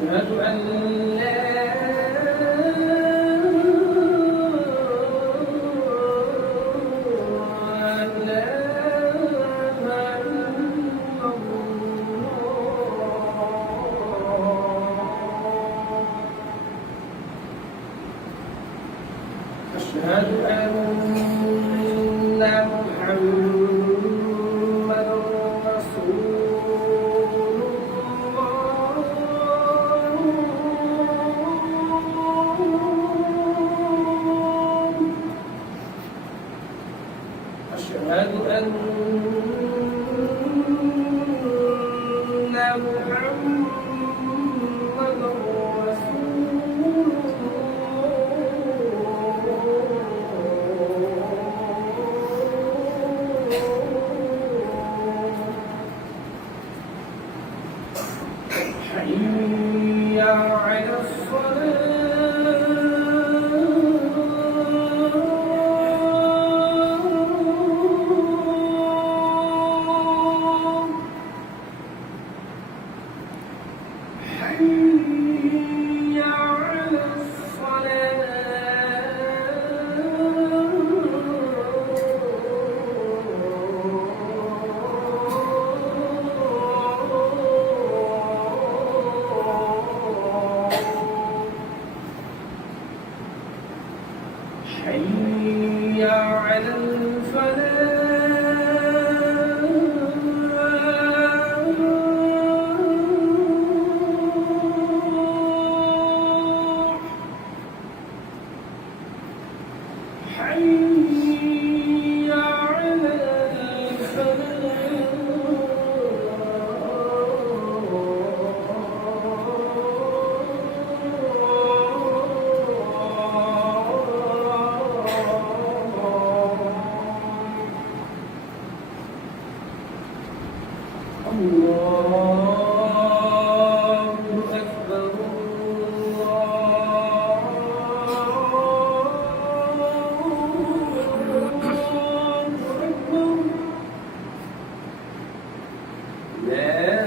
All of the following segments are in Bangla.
أشهد أن لا أشهد أن محمدًا رسول الله أشهد أن محمدًا حي على الصلاة حي على حي على الفلاح حي على الله أكبر الله أكبر لا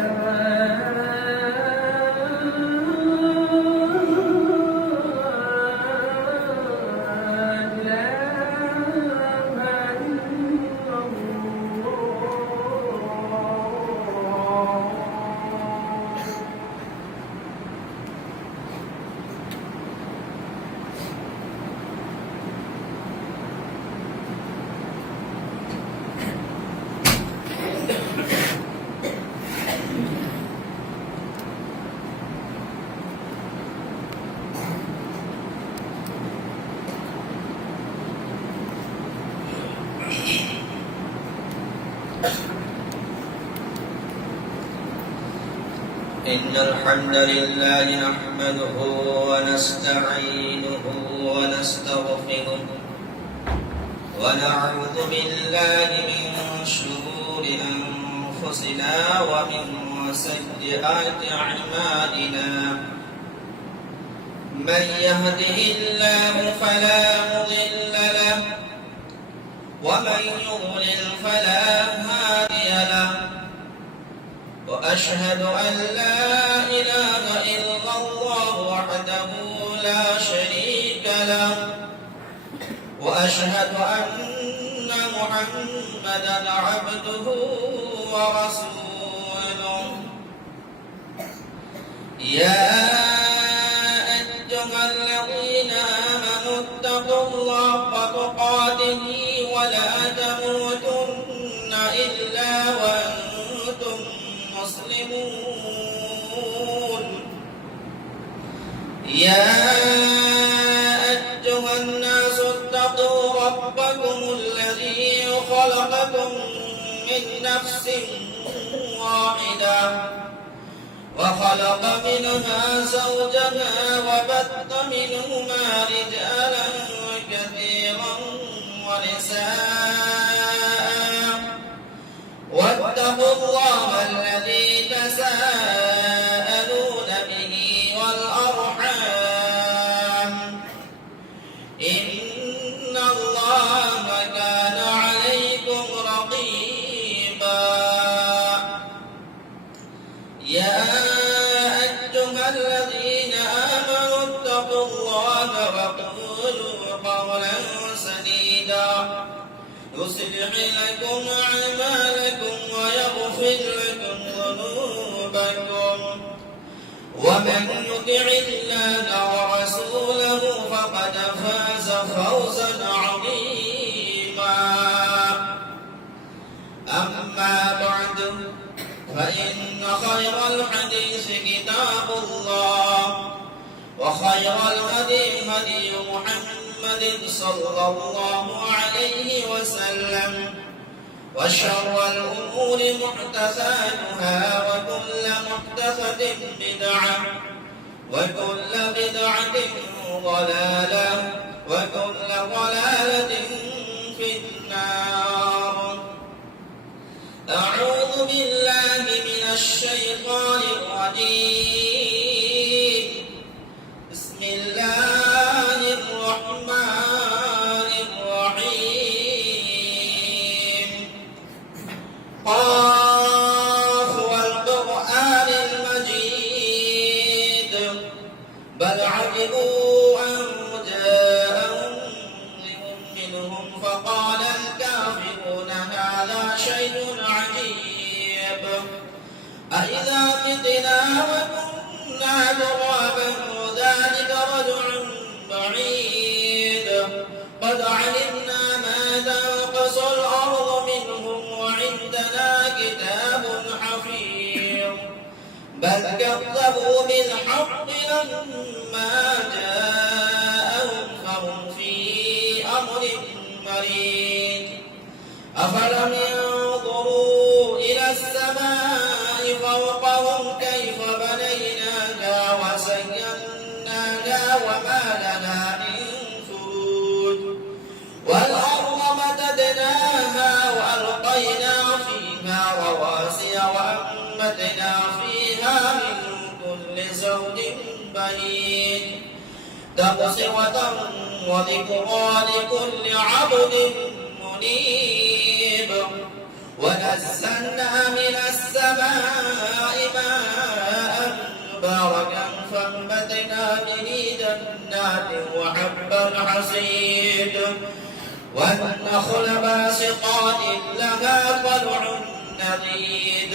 إن الحمد لله نحمده ونستعينه ونستغفره ونعوذ بالله من شرور أنفسنا ومن سيئات أعمالنا من يهده الله فلا مضل له ومن يضلل فلا هادي له وأشهد أن لا إله إلا الله وحده لا شريك له وأشهد أن محمدًا عبده ورسوله يا أيها الذين آمنوا اتقوا الله حق تقاته ولا تموتن إلا وأنتم مسلمون يا أيها الناس اتقوا ربكم الذي خلقكم من نفس واحدة وخلق منها زوجها وبث منهما رجالا كثيرا ونساء واتقوا الله الذي تساءلون به والأرحام إن الله كان عليكم رقيبا يا أيها الذين يصلح لكم أعمالكم ويغفر لكم ذنوبكم ومن يطع الله ورسوله فقد فاز فوزا عظيما أما بعد فإن خير الحديث كتاب الله وخير الهدي هدي محمد صلى الله عليه وسلم وشر الأمور محدثاتها وكل محدثة بدعة وكل بدعة ضلالة وكل ضلالة في النار. أعوذ بالله من الشيطان الرجيم. بسم الله الرحمن الرحيم. قاف والقرآن المجيد بل عجبوا أن جاءهم منهم فقال الكافرون هذا شيء عجيب أإذا متنا وكنا ترابا وذلك رجع بعيد قد علمنا ما تنقص الأرض منهم وعندنا كتاب حفيظ بل كذبوا بالحق لما جاءهم فهم في أمر مريج أفلم ينظروا إلى السماء فوقهم كيف بنيناها وزيناها وما لنا من فروج والأرض مددناها وألقينا فيها رواسي وأنبتنا فيها من كل زوج بهيج تبصرة وذكرى لكل عبد منيب ونزلنا من السماء ماء مباركا فانبتنا به جنات وحب الحصيد والنخل باسقات لها طلع نضيد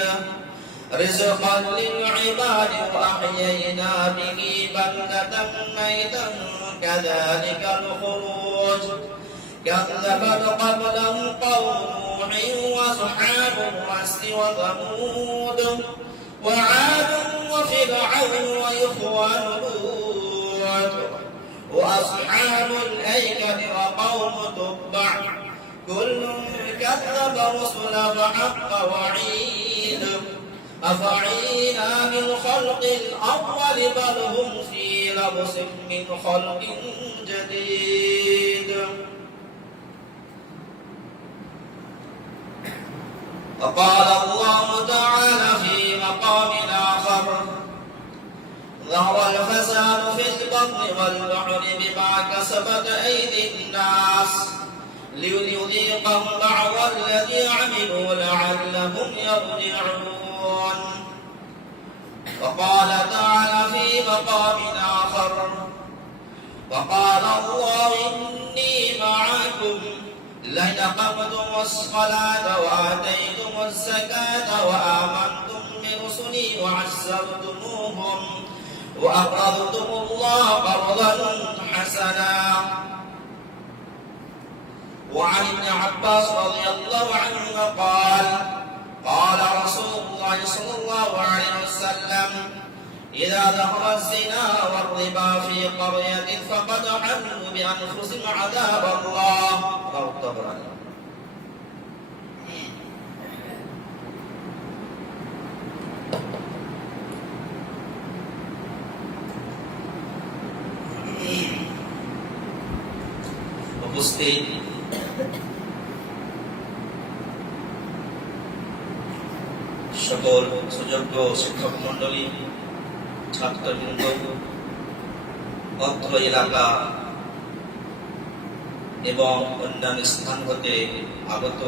رزقا للعباد وأحيينا به بلدة ميتا كذلك الخروج كذبت قبلهم قوم نوح وأصحاب الرس وثمود وعاد وفرعون وإخوان لوط وأصحاب الأيكة وقوم تبع كل كذب رسل فحق وعيد أفعينا بالخلق الأول بل هم في لبس من خلق جديد. وقال الله تعالى في مقام آخر ظهر الفساد في البر والبحر بما كسبت أيدي الناس ليذيقهم بعض الذي عملوا لعلهم يرجعون. وقال تعالى في مقام آخر وقال الله إني معكم لئن أقمتم الصلاة وآتيتم الزكاة وآمنتم برسلي وعزرتموهم وأقرضتم الله قرضا حسنا. وعن ابن عباس رضي الله عنهما قال قال رسول الله صلى الله عليه وسلم إذا ظهر الزنا والربا في قرية فقد حلوا بأنفسهم عذاب الله. رواه الطبراني. উপস্থিত সকল সুযোগ্য শিক্ষক মন্ডলী, ছাত্রবৃন্দ, অত্র এলাকা এবং অন্যান্য স্থান হতে আগত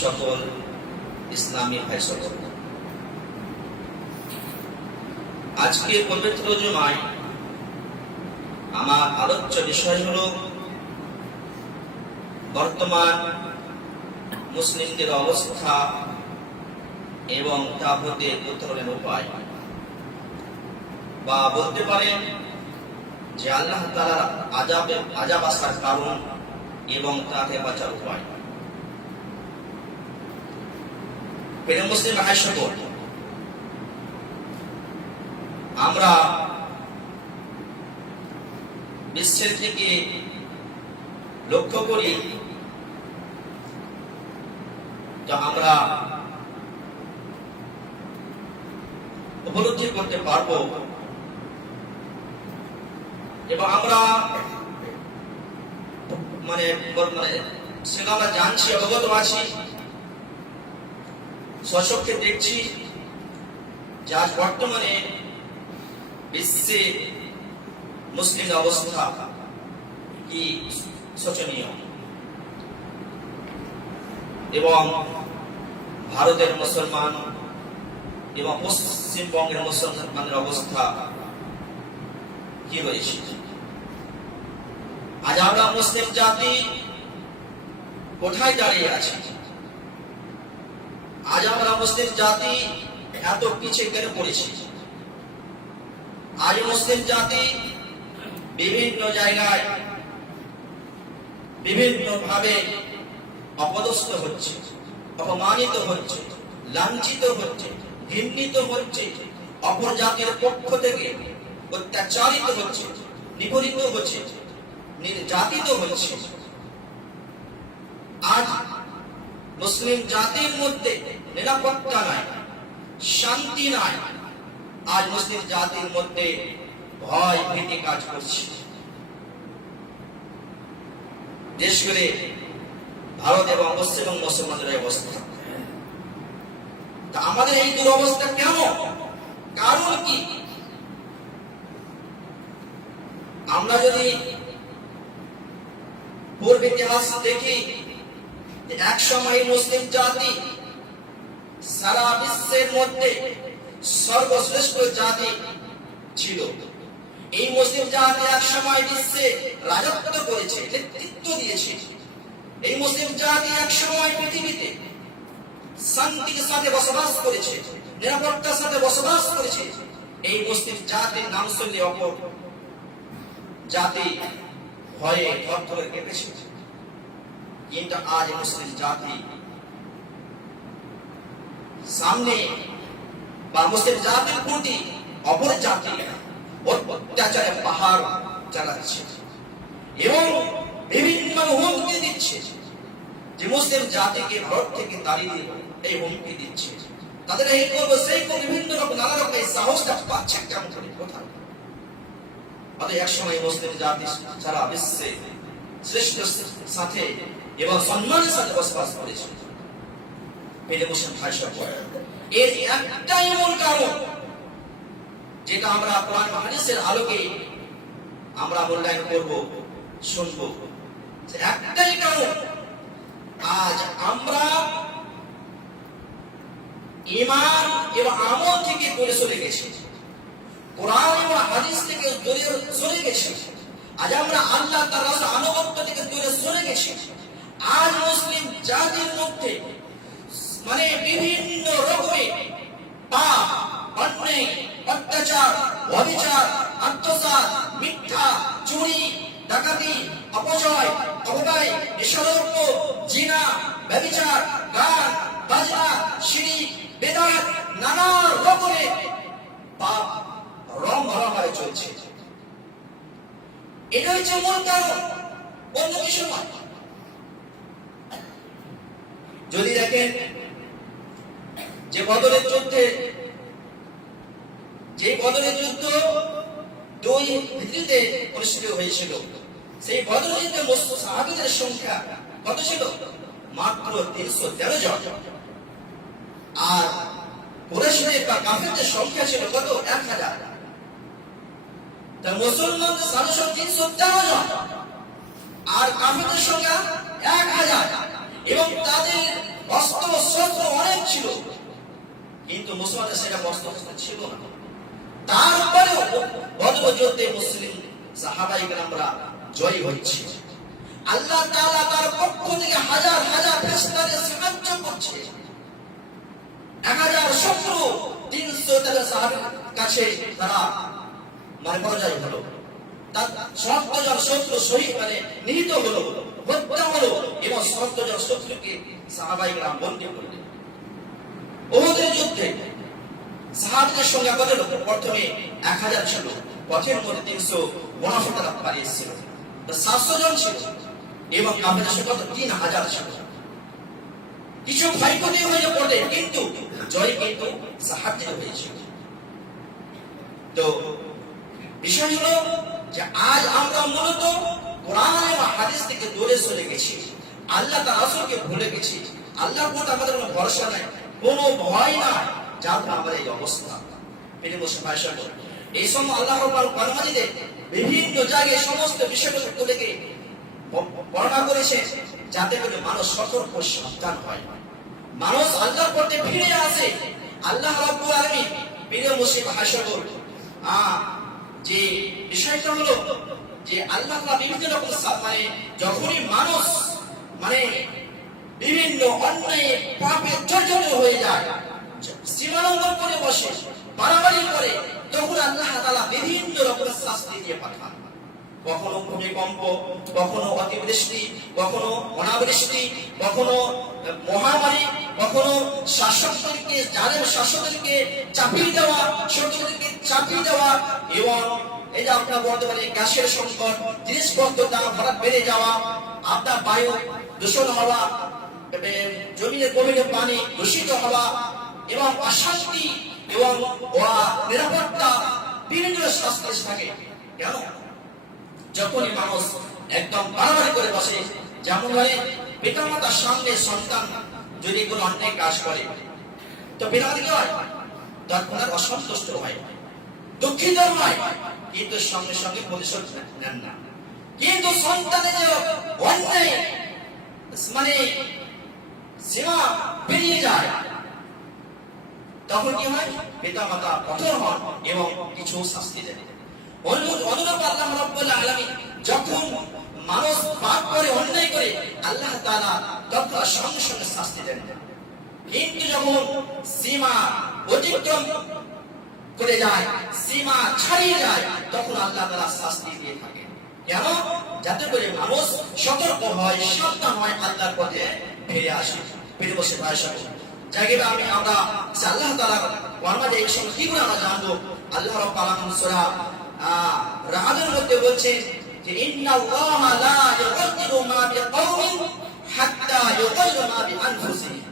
সকল ইসলামী ভাই সকল, আজকে পবিত্র জুমায় আমার আলোচ্য বিষয় হল বর্তমান মুসলিমদের অবস্থা এবং তা হতে উত্তরণের উপায়, বা বলতে পারেন যে আল্লাহ তাআলার আযাব আসার কারণ এবং তাকে বাঁচার উপায়। প্রিয় মুসলিম ভাই সকল, আমরা বিশ্বের থেকে লক্ষ্য করি তো আমরা উপলব্ধি করতে পারবো এবং আমরা সেটা আমরা জানছি, অবগত আছি, স্বচক্ষে দেখছি যে আজ বর্তমানে বিশ্বে মুসলিম অবস্থা কি শোচনীয়, এবং ভারতের মুসলমান এবং পশ্চিমবঙ্গের মুসলমানদের অবস্থা কি হয়েছে। আজ আমরা মুসলিম জাতি কোথায় দাঁড়িয়ে আছি? আজ আমরা মুসলিম জাতি এত পিছিয়ে কেন পড়েছি? আজ মুসলিম জাতি বিভিন্ন জায়গায় বিভিন্ন ভাবে অপদস্থ হচ্ছে, অপমানিত হচ্ছে, লাঞ্ছিত হচ্ছে, ঘৃণিত হচ্ছে, অপর জাতির পক্ষ থেকে অত্যাচারিত হচ্ছে, নিপীড়িত হচ্ছে, নির্যাতিত হচ্ছে। আজ মুসলিম জাতির মধ্যে নিরাপত্তা নাই, শান্তি নাই। আজ মুসলিম জাতির মধ্যে ভয় ভীতি কাজ করছে। বিশেষ করে ভারত এবং পশ্চিমবঙ্গ মুসলমানদের অবস্থা। তা আমাদের এই দুরবস্থা কেন? কারণ কি? আমরা যদি পূর্ব ইতিহাস দেখি, এক সময় মুসলিম জাতি সারা বিশ্বের মধ্যে সর্বশ্রেষ্ঠ জাতি ছিল। এই মুসলিম জাতি এক সময় বিশ্বে রাজত্ব করেছে, নেতৃত্ব দিয়েছে। এই মুসলিম জাতি এক সময় পৃথিবীতে শান্তির সাথে বসবাস করেছে, নিরাপত্তার সাথে বসবাস করেছে। এই মুসলিম জাতির নাম শুনলে অপর জাতি ভয়ে থরথরে কেঁপেছে। কিন্তু আজ মুসলিম জাতি সামনে বা মুসলিম জাতির প্রতি অপর জাতি অত্যাচারের পাহাড় চালাচ্ছে এবং বিভিন্ন হুমকি দিচ্ছে যে মুসলিম জাতিকে ভারত থেকে তাড়িয়ে দেব, এই হুমকি দিচ্ছে। তাদের এই করবো সেই করবো, বিভিন্ন রকম নানা রকম এই সাহসটা পাচ্ছে কেমন করে, কোথায়? এক সময় মুসলিম জাতি সারা বিশ্বে শ্রেষ্ঠ সাথে এবং সম্মানের সাথে বসবাস করেছে। মুসলিম ভাই সকল, এর একটাই মূল কারণ, যেটা আমরা কোরআন হাদিসের আলোকে আমরা মূল্যায়ন করব, শুনবো। একটাই কারণ, আজ আমরা ঈমান এবং আমল থেকে দূরে সরে গেছি, কোরআন এবং হাদিস থেকে দূরে সরে গেছি। আজ আমরা আল্লাহ তাআলার রাসূলের আনুগত্য থেকে দূরে সরে গেছি। আজ মুসলিম জাতির মধ্যে বিভিন্ন রকমের পাপ, অন্যায়, অত্যাচার, অবিচার, আত্মসাৎ, মিথ্যা, চুরি, ডাকাতি, অপচয়, অপব্যয়, নেশাদ্রব্য, জিনা, ব্যভিচার, গান, বাজনা, শিরক, বেদাত, নানা রকমের পাপ রমরমায় চলছে। এটা হচ্ছে মূল কারণ, অন্য কিছু নয়। যদি দেখেন যে বদরের যুদ্ধে, যে বদরের যুদ্ধ 2 হিজরিতে অনুষ্ঠিত হয়েছিল, সেই বদরের যুদ্ধে সাহাবীদের সংখ্যা কত ছিল? মাত্র 313 জন। আর কুরাইশদের বা কাফেরদের সংখ্যা ছিল কত? 1000। তার মুসলমানদের সদস্য 313 জন আর কাফেরদের সংখ্যা 1000, এবং তাদের অস্ত্র শস্ত্র অনেক ছিল, কিন্তু মুসলমানদের সেটা অস্ত্র ছিল না। তারপরেও বদর যুদ্ধে মুসলিম সাহাবায়ে কেরামরা জয়ী হচ্ছে। আল্লাহ তাআলা তার পক্ষ থেকে হাজার হাজার ফেরেশতাদের সাহায্য করছে। 1000 শত্রু 300 সাহাবীর কাছে তারা পরাজয় হলো। তার 70 জন শত্রু শহীদ নিহত হলো, হত্যা হলো, এবং 70 জন শত্রুকে সাহাবায়ে কেরাম বন্দী করলেন। উহুদের যুদ্ধে সাহাবীদের সংখ্যা কত লোক? প্রথমে 1000 ছিল, পথের মধ্যে 300 মুনাফিকরা পালিয়েছিল, 700 জন ছিল, এবং কাফেরদের সংখ্যা 3000 ছিল। কিছু ক্ষয়ক্ষতি হয়ে পড়ে, কিন্তু জয় কিন্তু সাহাবীদের হয়েছিল। তো বিষয় হলো যে আজ আমরা মূলত কোরআন এবং হাদিস থেকে দূরে সরে গেছি, আল্লাহ তার রাসূলকে ভুলে গেছি, আল্লাহর প্রতি আমাদের কোনো ভরসা নাই, কোনো ভয় নাই, যার ফলে আমাদের এই অবস্থা। প্রিয় মুসলমান, এই সময় আল্লাহ রাব্বুল আলামিন বিভিন্ন জায়গায় সমস্ত বিষয়গুলো থেকে বর্ণনা করেছে, যাতে করে মানুষ সতর্ক সাবধান হয়, মানুষ আল্লাহর প্রতি ফিরে আসে। আল্লাহ রাব্বুল আলামিন প্রিয় মুসলমান, যে বিষয়টা হলো যে আল্লাহ তাআলা বিভিন্ন রকম যখনই মানুষ বিভিন্ন অন্যায় পাপে জর্জরিত হয়ে যায়, সীমালঙ্ঘন করে বসে, বাড়াবাড়ি করে, তখন আল্লাহ তাআলা বিভিন্ন রকমের শাস্তি দিয়ে পাঠান। কখনো ভূমিকম্প, কখনো অতিবৃষ্টি, কখনো অনাবৃষ্টি, কখনো মহামারী, কখনো শাসকদেরকে জালেম শাসকদেরকে চাপিয়ে দেওয়া, শত্রুদেরকে চাপিয়ে দেওয়া, এবং এই যে আপনার বর্তমানে গ্যাসের সংকট, জিনিসপত্রের দাম হঠাৎ বেড়ে যাওয়া, আপনার বায়ু দূষণ হওয়া, জমিনের গভীরে পানি দূষিত হওয়া, এবং অশান্তি এবং নিরাপত্তা বিভিন্ন শাস্তি থাকে। কেন? যখনই মানুষ একদম বাড়াবাড়ি করে বসে, যেমন ধরে পিতামাতার সামনে সন্তান যদি কোনো অন্যায় কাজ করে, তো পিতামাতা কি হয়? তৎক্ষণাৎ অসন্তুষ্ট হয়, দুঃখিত হয়, কিন্তু সঙ্গে সঙ্গে প্রতিশোধ নেন না। কিন্তু সন্তানের যে অন্যায় সীমা পেরিয়ে যায়, তখন কি হয়? পিতামাতা কঠোর হন এবং কিছু শাস্তি দেন। অনুরূপ আল্লাহ রাব্বুল আলামিন যখন মানুষ পাপ করে, অন্যায় করে, আল্লাহ তাআলা তখন সঙ্গে সঙ্গে শাস্তি দেন। কিন্তু যখন সীমা অতিক্রম করে যায়, সীমা ছাড়িয়ে যায়, তখন আল্লাহ তাআলা শাস্তি দিয়ে থাকেন। কেন? যাতে করে মানুষ সতর্ক হয়, সাবধান হয়, আল্লাহর পথে ফিরে আসে। ফিরে বসে ভাষা জায়গাটা আমরা আল্লাহ তাআলা কোরআনে এই সময় কি আমরা জানবো। আল্লাহ রাব্বুল আলামিন সূরা রাদের মধ্যে বলছে যে ইন্নাল্লাহা লা ইউগাইরু মা বিকাওমিন হাত্তা ইউগাইরু মা বিআনফুসিহিম।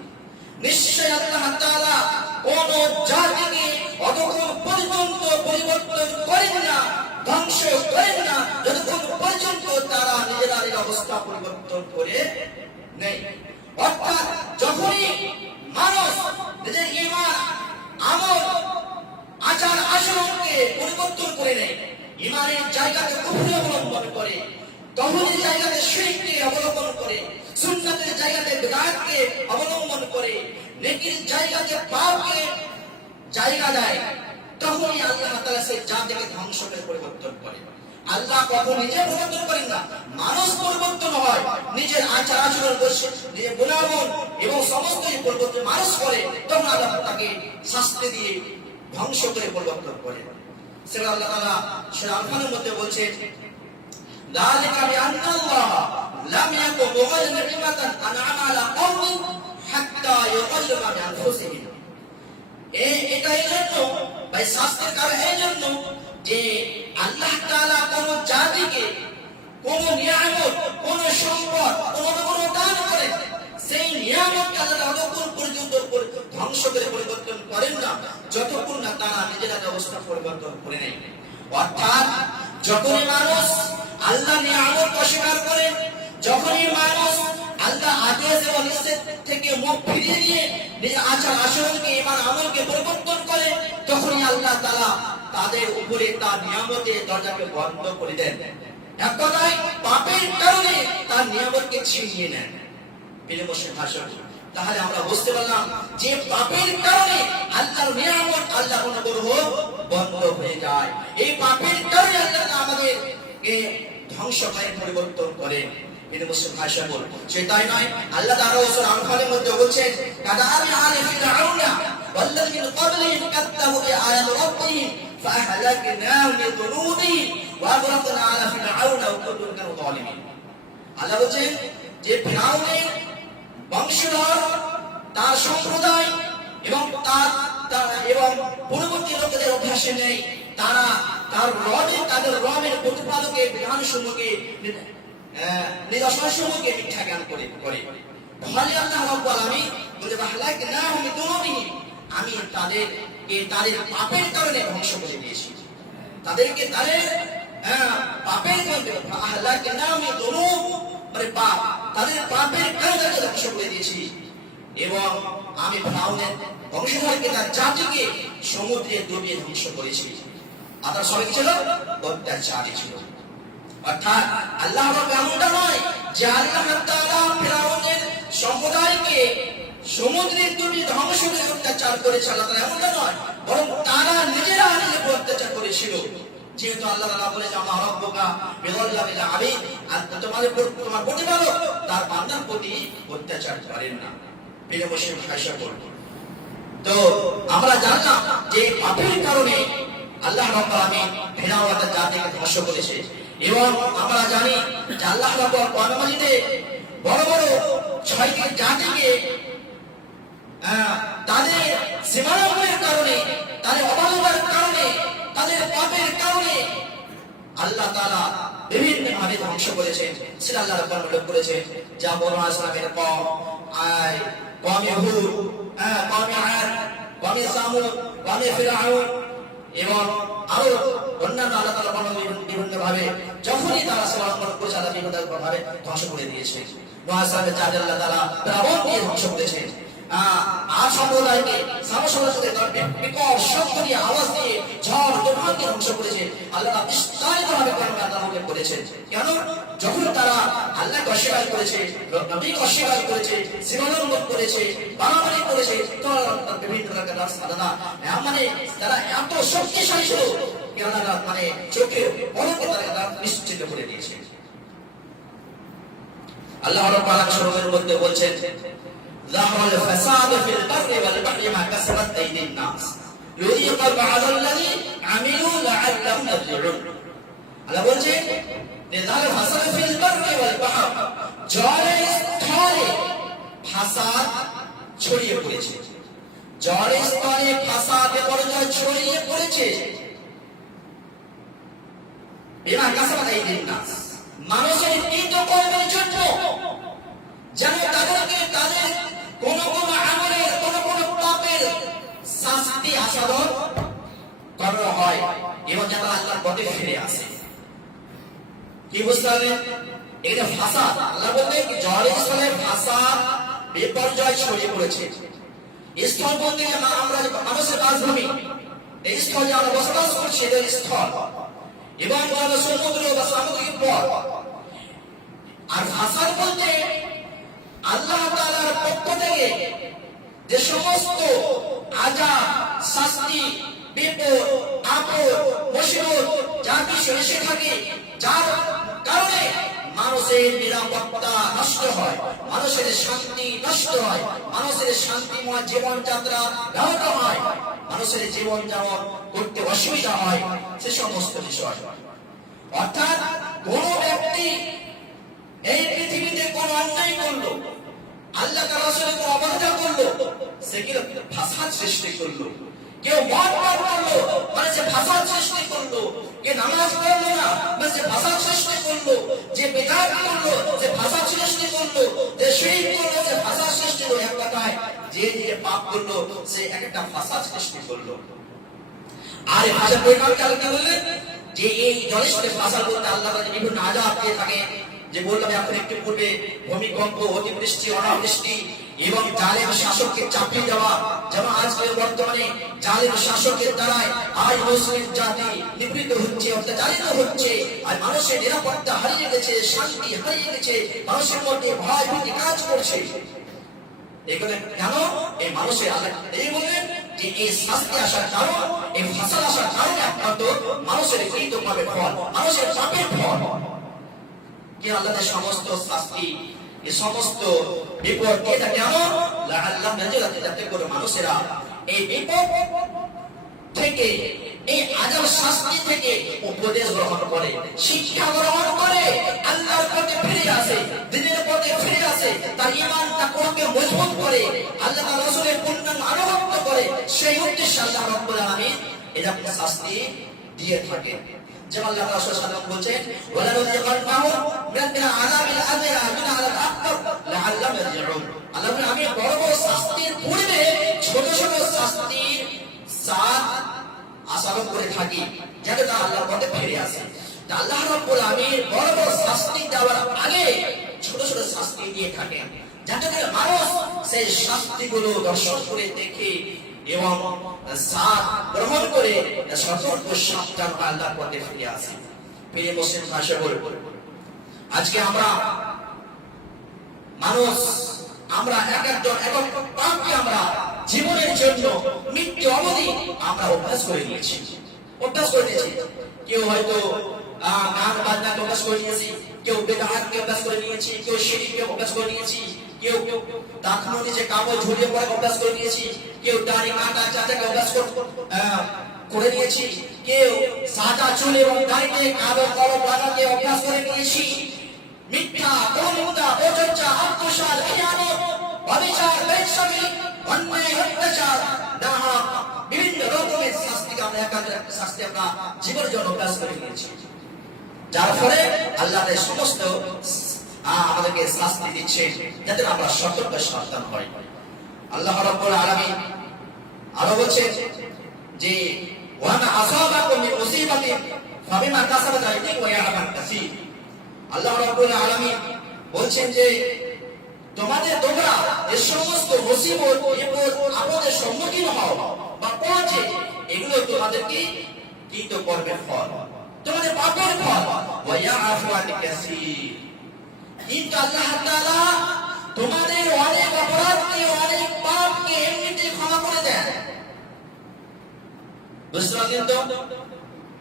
নিশ্চয় আল্লাহ তাআলা কোন জাতিকে অতক্ষণ পর্যন্ত পরিবর্তন করেন না, ধ্বংস করেন না, যতক্ষণ পর্যন্ত তারা নিজেদের অবস্থা পরিবর্তন করে নেই। অর্থাৎ যখনই মানুষ নিজের ঈমান, আমল, আচার আচরণকে পরিবর্তন করে নেয়, ঈমানের জায়গাতে কুফর অবলম্বন করে, তওহীদের জায়গাতে শিরককে অবলম্বন করে, সুন্নাতের জায়গাতে বিদআতকে অবলম্বন করে, নেকির জায়গাতে পাপকে জায়গা দেয়, তখনই আল্লাহ তাআলা সেই জাতিকে ধ্বংস করে পরিবর্তন করে। আল্লাহ কখনো নিজে পরিবর্তন করেন না, মানুষ পরিবর্তন হয়। নিজের আচার আচরণ, নিজের গুণাগুণ এবং সমস্ত পরিবর্তন মানুষ করে, তখন আল্লাহ তাকে শাস্তি দিয়ে ধ্বংস করে পরিবর্তন করে। সেটা আল্লাহ তাআলা সূরা আল-ফানের মধ্যে বলছেন, যালিকা বিআন্নাল্লাহ লাম ইয়াকুন মুগায়yiran নি'মাতান আন'আমা আলা কওমিন হাত্তা ইউগায়yiরু মা বিআনফুসিহিম। এটাই জন্য ভাই শাস্তির কারণ এই জন্য যে আল্লাহ তাআলা কোন জাতিকে কোন নিয়ামত, কোন সম্পদ, কোন দান করেন, সেই নিয়ামত আল্লাহ যতক্ষণ পর্যন্ত ধ্বংস করে পরিবর্তন করেন না, যতক্ষণ না তারা নিজেরা অবস্থা পরিবর্তন করে নেয়। অর্থাৎ যখনই মানুষ আল্লাহ নিয়ামত অস্বীকার করে, যখনই মানুষ আল্লাহ আদেশ এবং নিষেধ থেকে মুখ ফিরিয়ে নিয়ে নিজের আচার আচরণকে, ঈমান আমলকে পরিবর্তন করে, তখনই আল্লাহ তাআলা তাদের উপরে তার নিয়ামতের দরজাকে বন্ধ করে দেন। এক কথায় পাপের কারণে তার নিয়ামতকে ছিনিয়ে নেন। প্রিয় মুসলমান, তাহলে আমরা বুঝতে পারলাম যে পাপের কারণে আল্লাহর নিয়ামত, আল্লাহর অনুগ্রহ বন্ধ হয়ে যায়। এই পাপের কারণে আল্লাহ আমাদেরকে ধ্বংস করে পরিবর্তন করে। এটা মুসলিম ভাষা বল সেটাই নয়, আল্লাহ তাআলা সূরা আনফালের মধ্যে বলছেন কাদাবি আলি ফিরআউনা ওয়াল্লাযিনা ক্বাবলিহিম কাযযাবু বিআয়াতি রাব্বিহিম ফাআহলাকনাহুম বিযুনুবিহিম ওয়া আগরাকনা আলা ফিরআউনা ওয়া কুল্লুন কানু যালিমিন। আল্লাহ বলছেন যে ফিরআউনের বংশধর, তার সম্প্রদায় এবং এবং পূর্ববর্তী লোকেদের অভ্যাসে নেই, তাদের রবের প্রতিপালকের বিধানসমূহকে নিদর্শনসমূহকে মিথ্যা জ্ঞান করে ফলে আল্লাহ রাব্বুল আলামিন বলে ফাহলাকনাহুম বিযুনুবিহিম, আমি তাদের পাপের কারণে ধ্বংস করে দিয়েছি, তাদেরকে তাদের পাপের কারণে ফাহলাকনাহুম বিযুনুব মানে পাপ, তাদের পাপের কারণে ধ্বংস করে দিয়েছি। এবং আমি ফিরআউনের বংশধরকে তার জাতিকে সমুদ্রে ডুবিয়ে ধ্বংস করেছি। আর তারা সবাই ছিল অত্যাচারী ছিল। অর্থাৎ আল্লাহ এমনটা নয় যে আল্লাহ তাআলা ফিরআউনের সম্প্রদায়কে সমুদ্রে ডুবিয়ে ধ্বংস করে অত্যাচার করেছে, আল্লাহ তাআলা এমনটা নয়, বরং তারা নিজেরা নিজেদের অত্যাচার করেছিল। যেহেতু আল্লাহ তাআলা বলেছে আমা রাব্বুকা বিযাল্লামিল আবিদ, আর তোমার প্রতিপালক তার বান্দার প্রতি অত্যাচার করেন না। প্রিয় মুসলিম ভাইরা বলবো, তো আমরা জানলাম যে পাপের কারণে আল্লাহ রাব্বুল আলামিন ফিরআউনের জাতিকে ধ্বংস করেছে। এবং আমরা জানি যে আল্লাহ রাব্বুল কোরআন মাজিদে বড় বড় 6টি জাতিকে তাদের সীমালঙ্ঘনের কারণে, তাদের অবহেলার কারণে, তাদের পাপের কারণে আল্লাহ তাআলা বিভিন্ন ভাবে ধ্বংস করেছেন। সেটা আল্লাহ রাব্বুল উল্লেখ করেছেন, যা বনু ইসরাঈলের কওমে হুদ, কওমে আদ, কওমে সামুদ, কওমে ফিরআউন এবং আরো অন্যান্য আল্লাহ তাআলা বিভিন্ন ভাবে যখনই তারা সীমালঙ্ঘন করেছে আল্লাহ বিভিন্ন ভাবে ধ্বংস করে দিয়েছে। নূহ সাহেবের জাতি আল্লাহ তাআলা ফিরআউন দিয়ে ধ্বংস করেছেন। আর সম্প্রদায়কে সামসামসাতে বিকট শব্দ দিয়ে আওয়াজ দিয়ে ঝড় তুফান দিয়ে ধ্বংস করেছে। আল্লাহ বিস্তারিতভাবে কোরআনে বলেছেন, কেন? যখন তারা আল্লাহকে অস্বীকার করেছে, নবীকে অস্বীকার করেছে, সীমালঙ্ঘন করেছে, বাড়াবাড়ি করেছে, তারা বিভিন্ন রাস্তা মানে তারা এত শক্তিশালী ছিল, কেননা মানে চোখে পলকে তারা নিশ্চিত করে দিয়েছে। আল্লাহ রাব্বুল আলামিন সূরার মধ্যে বলছেন ظهر الفساد في البر والبحر ما كسبت أيدي الناس ليذيق بعض الذي عملوا لعلهم يرجعون। আল্লাহ বলছেন যে ظهر الفساد في البر والبحر, জলের স্থলে ফাসাদ ছড়িয়ে পড়েছে, জলের স্থলে ফাসাদের পর্যায় ছড়িয়ে পড়েছে। বিমা কাসাবাত আইদিন নাস, মানুষের কৃতকর্মের জন্য, যেন তাদেরকে তাদের কোন আমলের কোন পাপের শাস্তি আসাদন করা হয় এবং যেন আল্লাহর পথে ফিরে আসে। কি বুঝতে হবে? এটা ফাসাদ। আল্লাহ বললেন জলের স্থলে ফাসাদ বিপর্যয় ছড়িয়ে পড়েছে। স্থল বলতে আমরা মানুষের বাসভূমি, এই স্থল যে আমরা বসবাস করছি এদের স্থল, এবং সমুদ্র বা সামুদ্রিক পথ। আর ফাসাদ বলতে আল্লাহ তাআলার পক্ষ থেকে যে সমস্ত আযাব, শাস্তি, বিপদ, আপদ, মুসিবত যা কিছু এসে থাকে, যার কারণে মানুষের নিরাপত্তা নষ্ট হয়, মানুষের শান্তি নষ্ট হয়, মানুষের শান্তিময় জীবনযাত্রা ব্যাহত হয়, মানুষের জীবন যাপন করতে অসুবিধা হয়, সে সমস্ত বিষয়। অর্থাৎ কোন ব্যক্তি এই পৃথিবীতে কোন অন্যায় করলো, আল্লাহ তাআলার রাসূলের কোন অবহেলা করলো, সে কি ফাসাদ সৃষ্টি করলো। কেউ মদ পান করলো মানে সে ফাসাদ সৃষ্টি করলো, কে নামাজ পড়লো না মানে সে ফাসাদ সৃষ্টি করলো, যে বিদআত করলো সে ফাসাদ সৃষ্টি করলো, যে শিরক করলো সে ফাসাদ সৃষ্টি করলো। এক কথায় যে পাপ করলো সে একটা ফাসাদ সৃষ্টি করলো। আর এই ফাসাদ পরিমাণকে আল্লাহ কি বললেন যে এই জলের ফাসাদ বলতে আল্লাহ তাআলা বিভিন্ন আযাব দিয়ে থাকে। যে বললাম এখন একটু পূর্বে ভূমিকম্প, অতিবৃষ্টি, অনাবৃষ্টি এবং জালেম শাসককে চাপিয়ে দেওয়া, যেমন আজকের বর্তমানে জালেম শাসকের দ্বারাই আজ মুসলিম জাতি নিপীড়িত হচ্ছে, অত্যাচারিত হচ্ছে, আর মানুষের নিরাপত্তা হারিয়ে গেছে, শান্তি হারিয়ে গেছে, মানুষের মধ্যে ভয় ভীতি কাজ করছে। এগুলো কেন? এই মানুষের আল্লাহ এই বলেন যে এই শাস্তি আসার কারণ, এই ফাসাদ আসার কারণ একমাত্র মানুষের কৃতকর্মের ফল, মানুষের পাপের ফল। কে আল্লাহর সমস্ত শাস্তি, এই সমস্ত বিপদ এটা কেন? লাআল্লাহ নাজালাতে, যাতে করে মানুষেরা এই বিপদ থেকে, এই আযাব শাস্তি থেকে উপদেশ গ্রহণ করে, শিক্ষা গ্রহণ করে, আল্লাহর পথে ফিরে আসে, দ্বীনের পথে ফিরে আসে, তার ঈমান তাকওয়াকে মজবুত করে, আল্লাহ তাআলার রাসূলের পূর্ণাঙ্গ আনুগত্য করে। সেই উদ্দেশ্যে আল্লাহ রাব্বুল আলামিন এরকম শাস্তি দিয়ে থাকে। যেমন আল্লাহ রাসূল সাল্লাল্লাহু আলাইহি ওয়াসাল্লাম বলেছেন, ওয়ালা নুযিকান্নাহুম মিন আযাবিল আযিয়া মিন আযাব আকবার লাআল্লাহুম ইয়ারজিউন। আল্লাহ বলেন, আমি বড় বড় শাস্তির পূর্বে ছোট ছোট শাস্তির সাথ আশারত করে থাকি, যাতে তারা আল্লাহর পথে ফিরে আসে। আল্লাহ রাব্বুল আলামিন বড় বড় শাস্তি দেওয়ার আগে ছোট ছোট শাস্তি দিয়ে থাকেন, যাতে করে মানুষ সেই শাস্তিগুলো দর্শন করে দেখে এবং সাথ গ্রহণ করে সতর্ক সাবধান হয়ে আল্লাহর পথে ফিরে আসে। প্রিয় মুসলিম ভাই বোন, আজকে আমরা মানুষ, আমরা এক একজন এক এক পাপকে আমরা জীবনের জন্য মৃত্যু অবধি আমরা অভ্যাস করে নিয়েছি। কেউ হয়তো গান বাজনাকে অভ্যাস করে নিয়েছি, কেউ বেদাতকে অভ্যাস করে নিয়েছি, কেউ শিরককে অভ্যাস করে নিয়েছি, কেউ দাঁতনো নিচে কাপড় ঝুলিয়ে পড়ে অভ্যাস করে নিয়েছি, কেউ দাড়ি কাটা চাচাকে অভ্যাস করে নিয়েছি, কেউ সাদা চুল এবং দাড়িতে কালো কলম লাগাতে অভ্যাস করে নিয়েছি। মিথ্যা, পরনিন্দা, প্রচর্চা, আত্মসাৎ, খিয়ানত, ব্যভিচার, বেশ্যামি, অন্যায়, অত্যাচার, ডাহা, বিভিন্ন রকমের শাস্তিকে আমরা শাস্তি আমরা জীবনের জন্য অভ্যাস করে নিয়েছি, যার ফলে আল্লাহ এই সমস্ত আমাদেরকে শাস্তি দিচ্ছে, যাতে আমরা সতর্ক সাবধান হই। আল্লাহ রাব্বুল আলামিন আরো বলছেন যে ওয়া মা আসাবাকুম মিন মুসিবাতিন ফাবিমা কাসাবাত আইদিকুম ওয়া ইয়া'ফু আন কাসীর। আল্লাহ রাব্বুল আলামিন বলছেন যে তোমরা যে সমস্ত মুসিবত, বিপদ, আপদের সম্মুখীন হও বা পৌঁছে, এগুলো তোমাদেরকে কৃত কর্মের ফল, তোমাদের পাপের ফল। ওয়া ইয়া'ফু আন কাসীর, কিন্তু আল্লাহ তাআলা তোমাদের অনেক অপরাধকে, অনেক পাপকে এমনিতেই ক্ষমা করে দেন। বুঝতে পারলেন তো?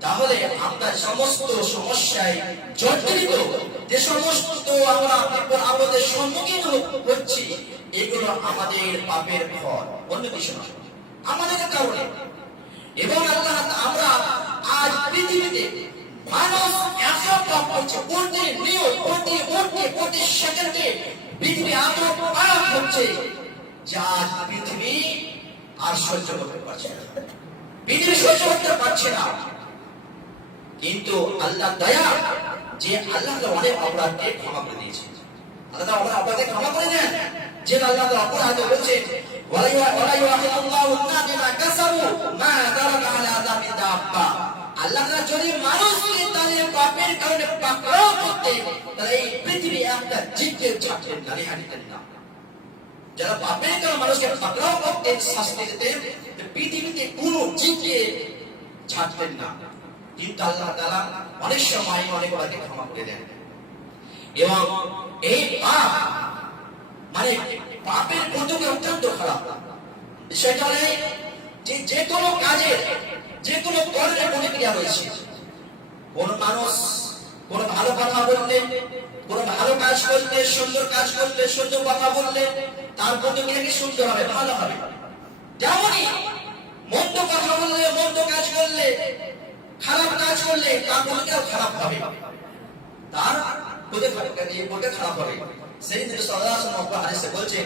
তাহলে আমরা সমস্ত সমস্যায় জর্জরিত, যে সমস্ত আমরা বিপদ আপদের সম্মুখীন হচ্ছি, এগুলো আমাদের পাপের ফল, অন্য কিছু নয়, আমাদের কারণে। এবং আল্লাহ, আমরা আজ পৃথিবীতে মানুষ এত পাপ করছে, প্রতি সেকেন্ডে পৃথিবী এত পাপ হচ্ছে যে আজ পৃথিবী আর সহ্য করতে পারছে না, পৃথিবী সহ্য করতে পারছে না। কিন্তু আল্লাহ দয়া, যে আল্লাহ অনেক অপরাধকে ক্ষমা করে দিয়েছে, আল্লাহ অনেক অপরাধকে ক্ষমা করে দেন। যে আল্লাহ অপরাধ বলছে আল্লাহ যদি মানুষকে তাদের পাপের কারণে পাকড়াও করতে, তাহলে এই পৃথিবী একটা জিতকে ছাড়তেন না, হারিতেন না। যারা পাপের কারণে মানুষকে পাকড়াও করতেন, শাস্তি দিতেন, পৃথিবীতে কোনো জিতকে ছাড়তেন না। কিন্তু আল্লাহ তাআলা অনেক সময় অনেক অপরাধকে ক্ষমা করে দেন। এবং এই পাপ মানে পাপের পদ্ধতি অত্যন্ত খারাপ। বিষয়টা হলো যে কোনো কাজের, যে কোনো কর্মের প্রতিক্রিয়া রয়েছে। কোন মানুষ কোন ভালো কথা বললে, কোন ভালো কাজ করলে, সুন্দর কাজ করলে, সুন্দর কথা বললে, তার প্রতিক্রিয়া কি সুন্দর হবে, ভালো হবে। যেমনই মন্দ কথা বললে, মন্দ কাজ করলে, খারাপ কাজ করলে, তার প্রতিক্রিয়া খারাপ হবে, তার প্রতিক্রিয়া খারাপ হবে। সেই নবী সাল্লাল্লাহু আলাইহি ওয়াসাল্লাম হাদিসে বলছেন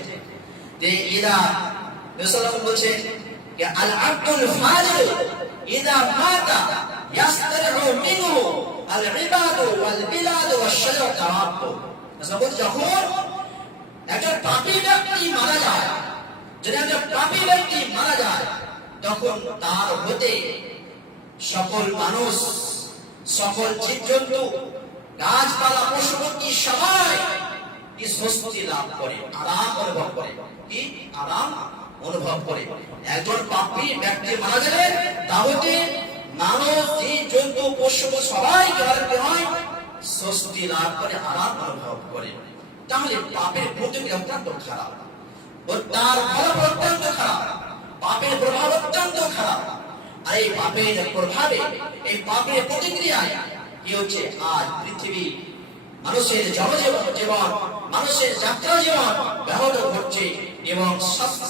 যে ইদা রাসূলুল্লাহ বলছেন যে আল আব্দুল ফাজিল ইদা মাতা ইয়াসতারু মিনহু আল ইবাদু ওয়াল বিলাদু ওয়াশ শাজার তারাক্কু। যখন একজন পাপী ব্যক্তি মারা যায়, যদি একজন পাপী ব্যক্তি মারা যায়, তখন তার হতে সকল মানুষ, সকল জীবজন্তু, গাছপালা, পশু পক্ষী সবাই স্বস্তি লাভ করে, আরাম অনুভব করে। কি আরাম অনুভব করে? একজন পাপী ব্যক্তি মারা গেলে তাহলে মানুষ, জীবজন্তু, পশু সবাই কি হয়, স্বস্তি লাভ করে, আরাম অনুভব করে। তাহলে পাপের প্রতিক্রিয়া অত্যন্ত খারাপ, তার ফলাফল অত্যন্ত খারাপ, পাপের প্রভাব অত্যন্ত খারাপ। আর এই পাপের প্রভাবে, এই পাপের প্রতিক্রিয়ায় কি হচ্ছে, আজ পৃথিবী মানুষের জনজীবন, মানুষের যাত্রা জীবন ব্যাহত ঘটছে এবং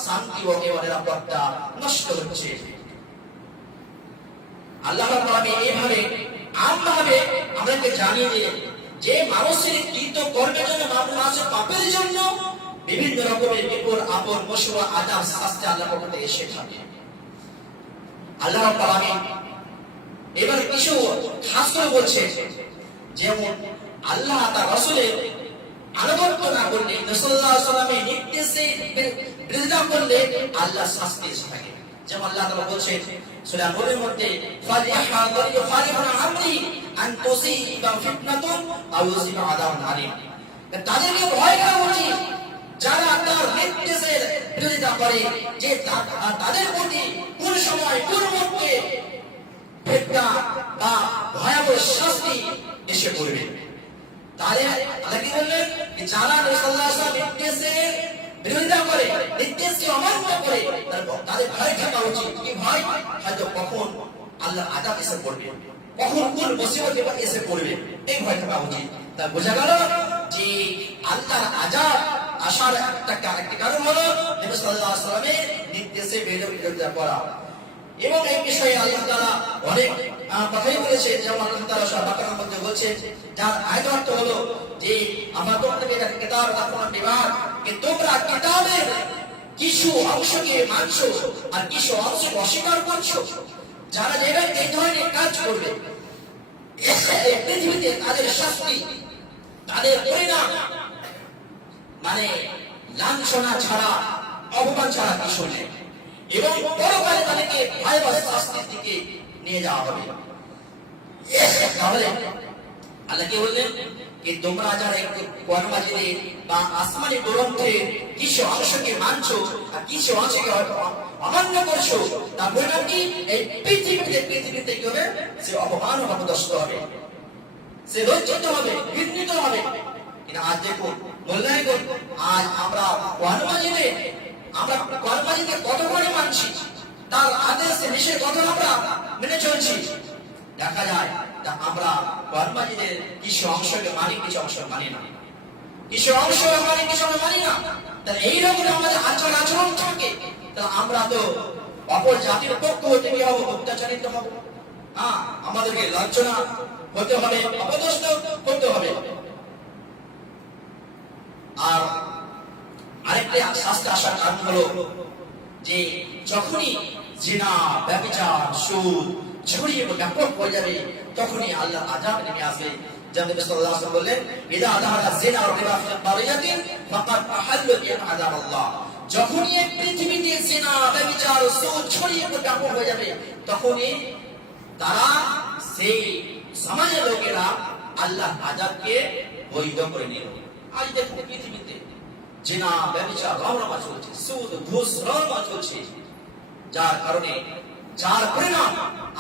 শান্তি ও নিরাপত্তা নষ্ট হচ্ছে। আল্লাহ রাব্বুল আলামিন এইভাবে আমভাবে আমাদেরকে জানিয়ে দিলেন যে মানুষের কৃত কর্মের জন্য, মানুষের পাপের জন্য বিভিন্ন রকমের বিপদ আপদ মুসিবত আযাব শাস্তি আল্লাহর পক্ষ থেকে এসে থাকে। আল্লাহ রাব্বুল আলামিন এবার কিছু খাস করে বলছে, যেমন আল্লাহ তার রাসূলের আনুগত্য না করলে, নবী সাল্লাল্লাহু আলাইহি ওয়াসাল্লামের নির্দেশে বিরোধিতা করলে আল্লাহ শাস্তি এসে থাকে। যেমন আল্লাহ তাআলা বলছেন সূরা নূরের মধ্যে, ফালিহাযির ইউখালিফুনা আমরি আন তুসিবা ফিতনাতুন আও ইউসিবা আযাবুন আলীম। তাদেরকে ভয় করা উচিত যারা তার নির্দেশের বিরোধিতা করে, যে তাদের প্রতি কোন সময় কোন মুহূর্তে ফিতনা বা ভয়াবহ শাস্তি এসে পড়বে। তাহলে আল্লাহ কি বললেন, যারা নবী সাল্লাল্লাহু আলাইহি ওয়াসাল্লামের নির্দেশের বিরোধিতা করে, নির্দেশকে অমান্য করে, তাদের ভয় থাকা উচিত। কি ভয়? হয়তো কখন আল্লাহর আযাব এসে পড়বে, কখন কোন মুসিবত এসে পড়বে, এই ভয় থাকা উচিত। তা বোঝা গেল যে আল্লাহর আযাব আসার একটা কারণ হলো নবী সাল্লাল্লাহু আলাইহি ওয়াসাল্লামের নির্দেশে বিরোধিতা করা। এবং এই বিষয়ে আল্লাহ তাআলা অনেক কথাই বলেছেন। যেমন আল্লাহ তাআলা সূরা বাকারার মধ্যে বলেছেন, যার আয়াতের অর্থ হলো যে আমরা তোমাদেরকে একটা কিতাব দান দিলাম, যে তোমরা কিতাবের কিছু অংশকে মানছো আর কিছু অংশকে অস্বীকার করছো। যারা এই ধরনের কাজ করবে, এই পৃথিবীতে তাদের শাস্তি, তাদের পরিণাম মানে লাঞ্ছনা ছাড়া, অপমান ছাড়া কিছু নেই। এবং পরকালে তাদেরকে ভয়াবহ শাস্তির দিকে নিয়ে যাওয়া হবে। তাহলে আল্লাহ কি বললেন, যে তোমরা যারা কোরআন মাজিদে বা আসমানি গ্রন্থের কিছু অংশকে মানছো আর কিছু অংশকে অমান্য করছো, তার পরিণাম কি? এই পৃথিবীতে কি হবে? সে অপমান ও অপদস্থ হবে, সে লজ্জিত হবে, ঘৃণিত হবে। কিন্তু আজ দেখুন, মূল্যায়ন করুন, আজ আমরা কোরআন মাজিদে কত করে মানছি, তার আদেশ নিষেধ কত আমরা মেনে চলছি। দেখা যায় আমরা কোরআন মাজিদের কিছু অংশকে মানি, কিছু অংশ মানি না, কিছু অংশ মানি, কিছু অংশ মানি না। তাহলে এইরকম আমাদের আচরণ থাকে, তাহলে আমরা তো অপর জাতির পক্ষ হতে কি হবো? অত্যাচারিত হবো। হ্যাঁ, আমাদেরকে লাঞ্ছনা হতে হবে, অপদস্থ করতে হবে। আর আরেকটা শাস্তি আসার কারণ হলো যে যখনই জিনা, ব্যভিচার, সুদ ছড়িয়ে ব্যাপক হয়ে যাবে, তখনই আল্লাহর আযাব নেমে আসবে। যেমন নবী সাল্লাল্লাহু আলাইহি ওয়াসাল্লাম বললেন, ইযা আযহারা জিনা ওয়া রিবা ফি কারিয়াতিন ফাকাদ আহাল্লু বিহি আযাবাল্লাহ। যখনই এই পৃথিবীতে জিনা, ব্যভিচার, সুদ ছড়িয়ে ব্যাপক হয়ে যাবে, তখনই তারা, সেই সমাজের লোকেরা আল্লাহর আযাবকে বৈধ করে নিল। আজ দেখুন পৃথিবীতে জিনা, ব্যভিচার রমরমা চলছে, সুদ, ঘুষ রমরমা চলছে, যার কারণে, যার পরিণাম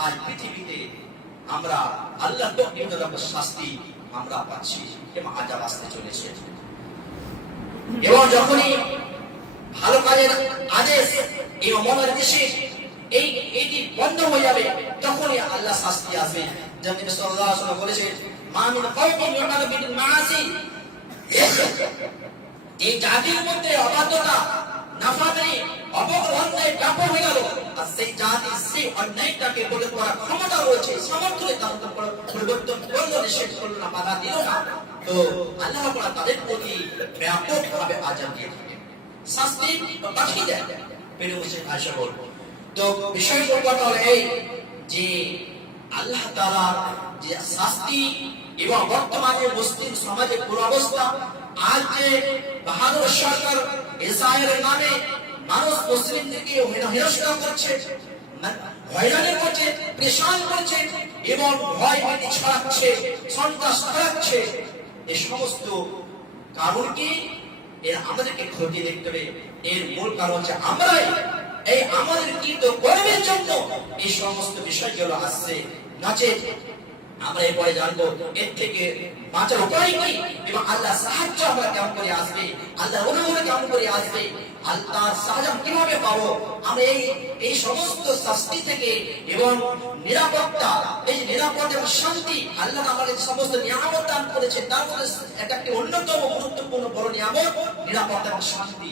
আজ পৃথিবীতে আমরা আল্লাহর বিভিন্ন রকমের শাস্তি আমরা পাচ্ছি এবং আযাব আসতে চলেছে। এবং যখনই ভালো কাজের আদেশ এবং মনের দেশে এইটি বন্ধ হয়ে যাবে, তখনই আল্লাহ শাস্তি আসবে। যেমন নবী সাল্লাল্লাহু আলাইহি ওয়াসাল্লাম বলেছেন, মা মিন কওমিন ইউমারু বিল মাআসি, এই জাতির মধ্যে অবাধ্যতা, নাফরমানি, অন্যায় ব্যাপক হয়ে গেল, আর সেই জাতি সেই অন্যায়টাকে বলে করার ক্ষমতা রয়েছে, সামর্থ্য তার পরিবর্তন করলো, নিষেধ করলো না, বাধা দিল না, তো আল্লাহ তাআলা তাদের প্রতি ব্যাপকভাবে আযাব দিয়ে থাকেন, শাস্তি পাঠিয়ে দেন। প্রিয় মুসলিম ভাইরা বলবো, তো বিষয়টা হলো এই যে আল্লাহ তাআলা যে শাস্তি এবং বর্তমানে মুসলিম সমাজের পুরো অবস্থা, আজ যে বাহাদুর সরকার ইসরায়েলের নামে মানুষ মুসলিমদেরকে হেনস্থা করছে, হয়রানি করছে, পেশান করছে এবং ভয় ভীতি ছড়াচ্ছে, সন্ত্রাস ছড়াচ্ছে, এই সমস্ত কারণ কি? এর আমাদেরকে খতিয়ে দেখতে হবে। এর মূল কারণ হচ্ছে আমরাই, এই আমাদের কৃত কর্মের জন্য এই সমস্ত বিষয়গুলো আসছে। নাচে আমরা এরপরে জানবো এর থেকে বাঁচার উপায় কি এবং আল্লাহ সাহায্য আমরা কেমন করে আসবে, আল্লাহ অনুগ্রহ কেমন করে আসবে, আল্লাহর সাহায্য কিভাবে পাবো? আমরা এই সমস্ত শাস্তি থেকে এবং নিরাপত্তা, এই নিরাপদ এবং শান্তি আল্লাহ আমাদের সমস্ত নিয়ামত দান করেছে, তার মধ্যে এটা একটি অন্যতম গুরুত্বপূর্ণ বড় নিয়ামত নিরাপত্তা এবং শান্তি।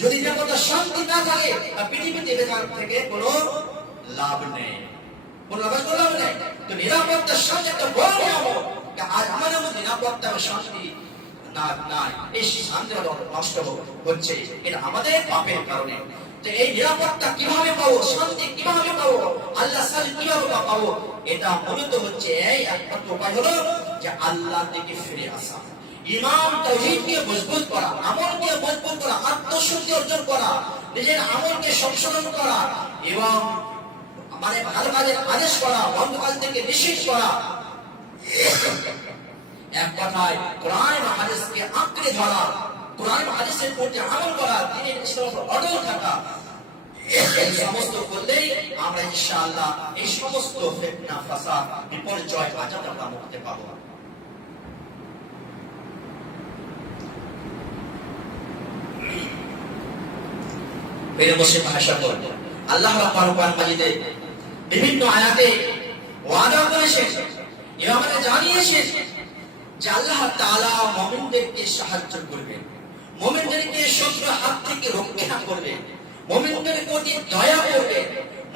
যদি নিরাপত্তা শান্তি না থাকে, পৃথিবীতে বেকার থেকে কোনো লাভ নেই, কোনো লাভ নেই। তো নিরাপত্তা শান্তি একটা বড় নিয়ামত। আজ আমাদের মধ্যে নিরাপত্তা এবং শান্তি নাই, এই শান্তি নষ্ট হচ্ছে, এটা আমাদের পাপের কারণে। তো এই নিরাপত্তা কিভাবে পাবো, শান্তি কিভাবে পাবো, আল্লাহ সাথে কিভাবে পাবো? এটা মূলত হচ্ছে এই একমাত্র উপায় হলো যে আল্লাহ থেকে ফিরে আসা, ঈমান তাওহীদকে মজবুত করা, আমলকে মজবুত করা, আত্মশুদ্ধি অর্জন করা, নিজের আমলকে সংশোধন করা এবং মানে ভালো কাজের আদেশ করা, মন্দ কাজ থেকে নিষেধ করা। এক কথায় কোরআন এবং হাদিসকে আঁকড়ে ধরা, কোরআন এবং হাদিসের প্রতি আমল করা, দ্বীনের ইসলামের উপর অটল থাকা। এই সমস্ত করলেই আমরা ইনশাআল্লাহ এই সমস্ত ফিতনা ফাসাদ বিপর্যয় আজাব আমরা মুক্তি পাবো। প্রিয় মুসলিম ভাষা বলতে আল্লাহ রাব্বুল মাজিদে বিভিন্ন আয়াতে ওয়াদা করেছেন এবং আমাদের জানিয়েছেন যে আল্লাহ তাআলা মুমিনদেরকে সাহায্য করবেন, মুমিনদেরকে শত্রুর হাত থেকে রক্ষা করবেন, মুমিনদের প্রতি দয়া করবেন,